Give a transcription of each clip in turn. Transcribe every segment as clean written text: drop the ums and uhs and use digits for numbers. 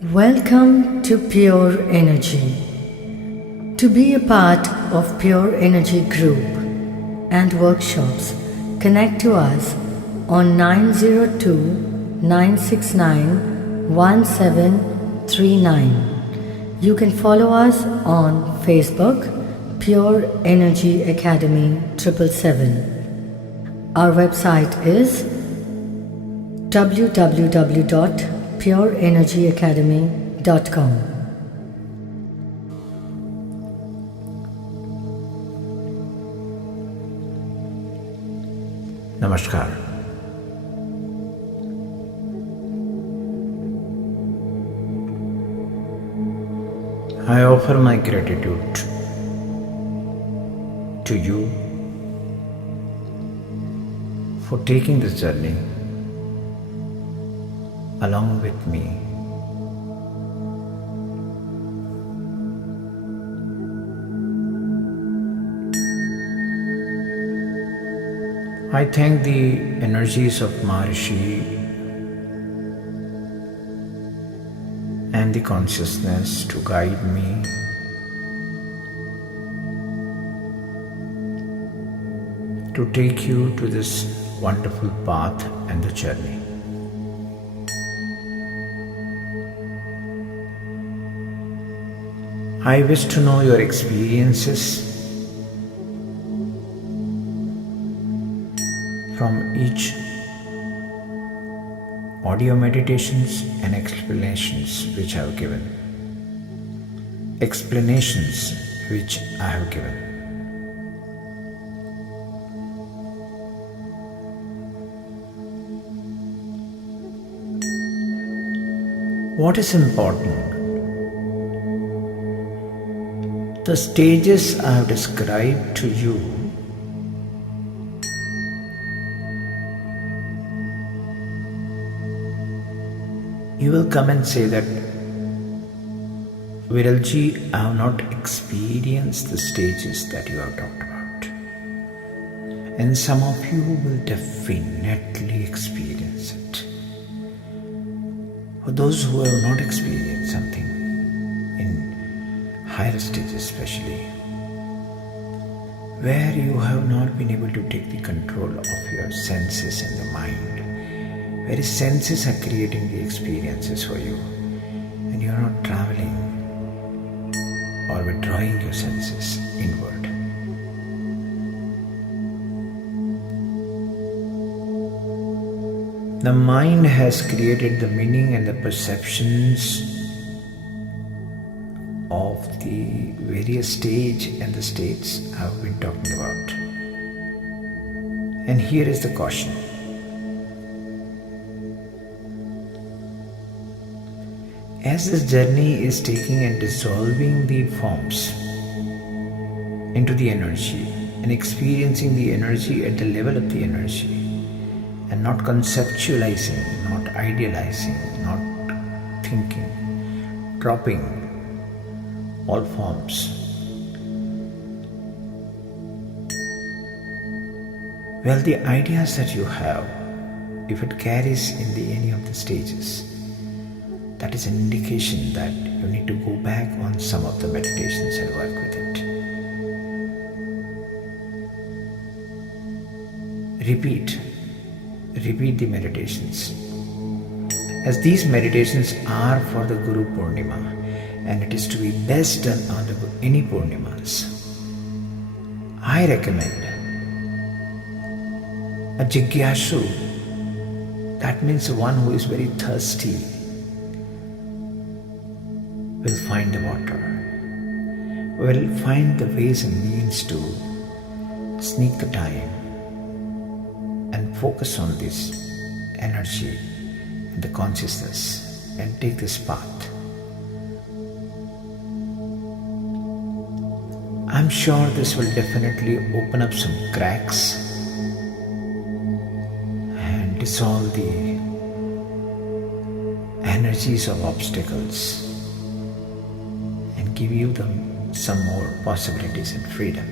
Welcome to Pure Energy. To be a part of Pure Energy group and workshops, connect to us on 902-969-1739. You can follow us on Facebook, Pure Energy Academy 777. Our website is www.pureenergyacademy.com. Namaskar. I offer my gratitude to you for taking this journey along with me. I thank the energies of Maharishi and the consciousness to guide me to take you to this wonderful path and the journey. I wish to know your experiences from each audio meditations and explanations which I have given. What is important? The stages I have described to you will come and say that, Viralji, I have not experienced the stages that you have talked about. And some of you will definitely experience it. For those who have not experienced something, in higher stages especially, where you have not been able to take the control of your senses and the mind, where senses are creating the experiences for you, and you are not traveling or withdrawing your senses inward. The mind has created the meaning and the perceptions of the various stage and the states I have been talking about. And here is the caution. As this journey is taking and dissolving the forms into the energy and experiencing the energy at the level of the energy, and not conceptualizing, not idealizing, not thinking, dropping all forms. Well, the ideas that you have, if it carries in any of the stages, that is an indication that you need to go back on some of the meditations and work with it. Repeat the meditations. As these meditations are for the Guru Purnima, and it is to be best done on any Purnimas, I recommend a Jigyashu, that means one who is very thirsty, will find the water, will find the ways and means to sneak the time and focus on this energy and the consciousness and take this path. I'm sure this will definitely open up some cracks and dissolve the energies of obstacles and give you some more possibilities and freedom.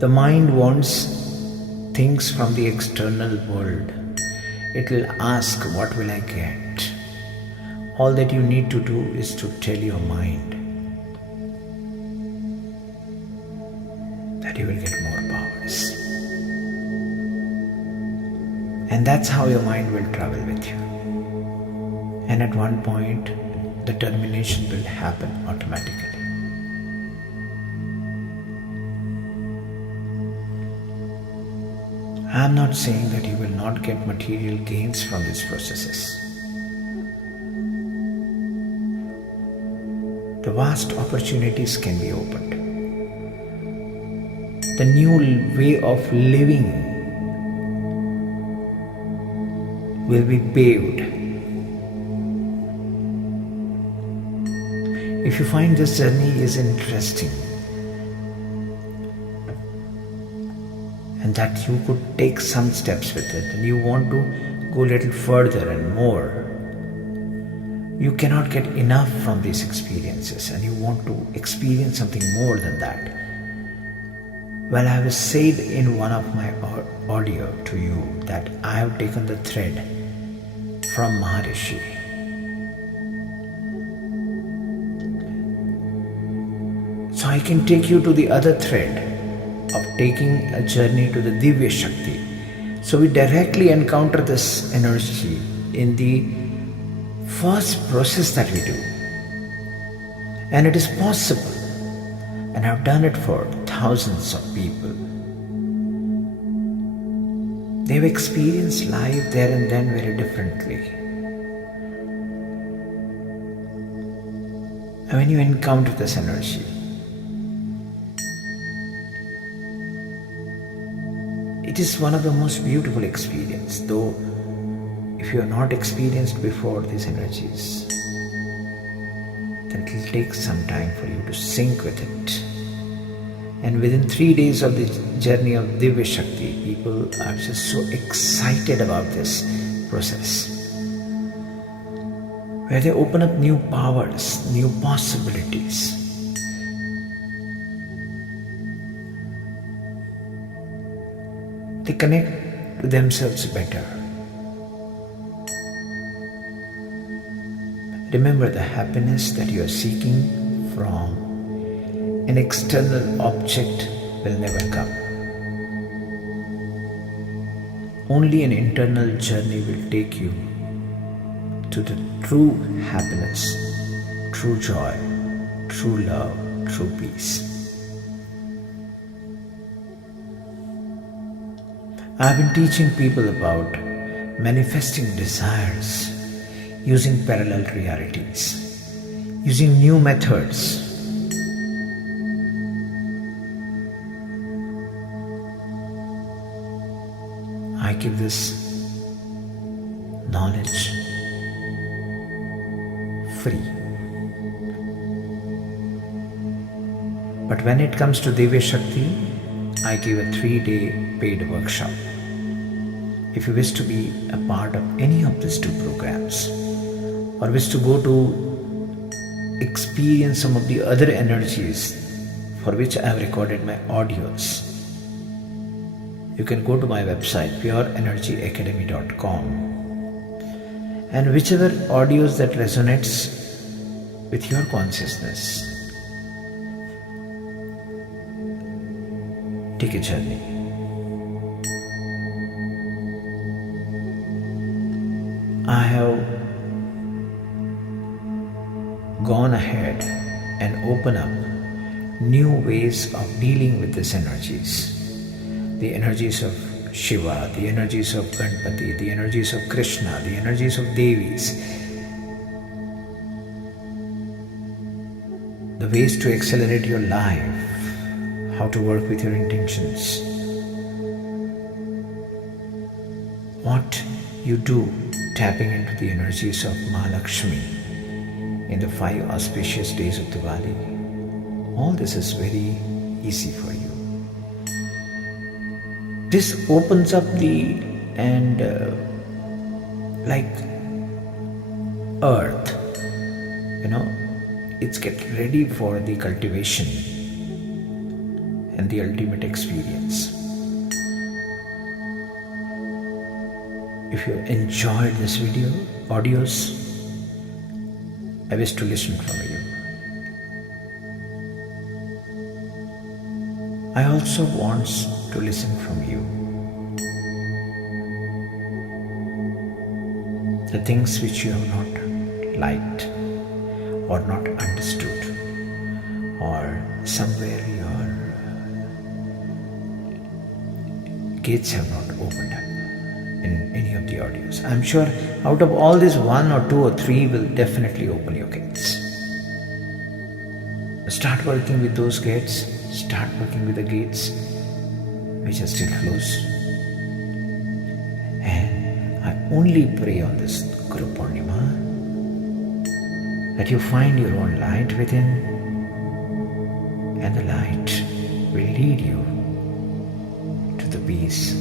The mind wants things from the external world it will ask, what will I get? All that you need to do is to tell your mind that you will get more powers. And that's how your mind will travel with you. And at one point, the termination will happen automatically. I am not saying that you will not get material gains from these processes. The vast opportunities can be opened. The new way of living will be paved. If you find this journey is interesting and that you could take some steps with it and you want to go a little further and more, you cannot get enough from these experiences and you want to experience something more than that. Well, I have said in one of my audio to you that I have taken the thread from Maharishi. So I can take you to the other thread of taking a journey to the Diva Shakti. So we directly encounter this energy in the first process that we do. And it is possible. And I've done it for thousands of people. They've experienced life there and then very differently. And when you encounter this energy, it is one of the most beautiful experiences, though if you are not experienced before these energies, then it will take some time for you to sync with it. And within 3 days of the journey of Diva Shakti, people are just so excited about this process, where they open up new powers, new possibilities. They connect to themselves better. Remember, the happiness that you are seeking from an external object will never come. Only an internal journey will take you to the true happiness, true joy, true love, true peace. I've been teaching people about manifesting desires using parallel realities, using new methods. I give this knowledge free. But when it comes to Diva Shakti, I give a 3-day paid workshop. If you wish to be a part of any of these 2 programs, or wish to go to experience some of the other energies for which I have recorded my audios, you can go to my website pureenergyacademy.com, and whichever audios that resonates with your consciousness, take a journey. I have gone ahead and opened up new ways of dealing with these energies. The energies of Shiva, the energies of Ganpati, the energies of Krishna, the energies of Devis. The ways to accelerate your life, how to work with your intentions. What you do tapping into the energies of Mahalakshmi in the 5 auspicious days of Diwali. All this is very easy for you. This opens up the like earth, it's get ready for the cultivation and the ultimate experience. if you enjoyed this audios, I wish to listen from you. I also want to listen from you. The things which you have not liked or not understood, or somewhere your gates have not opened up in any of the audios. I'm sure out of all this, 1 or 2 or 3 will definitely open your gates. Start working with those gates. Start working with the gates which are still closed. And I only pray on this Guru Purnima that you find your own light within, and the light will lead you to the peace,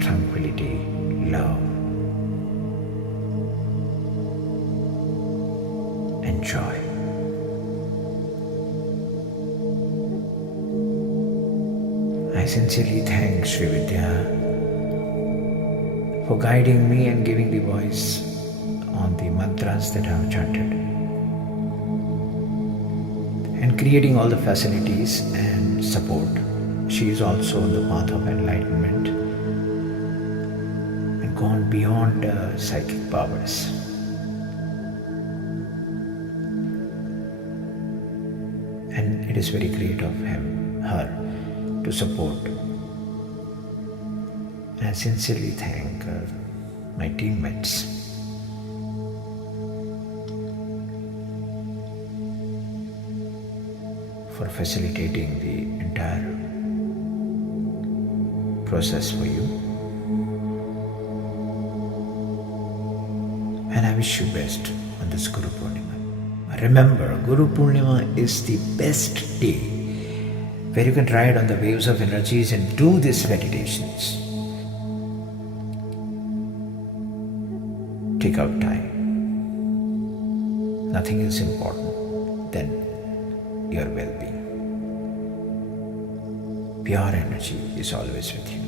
tranquility, love, and joy. I sincerely thank Sri Vidya for guiding me and giving the voice on the mantras that I have chanted, and creating all the facilities and support. She is also on the path of enlightenment and gone beyond psychic powers. And it is very great of her to support. And I sincerely thank my teammates for facilitating the entire process for you. And I wish you best on this Guru Purnima. Remember, Guru Purnima is the best day where you can ride on the waves of energies and do these meditations. Take out time. Nothing is important than your well-being. Pure energy is always with you.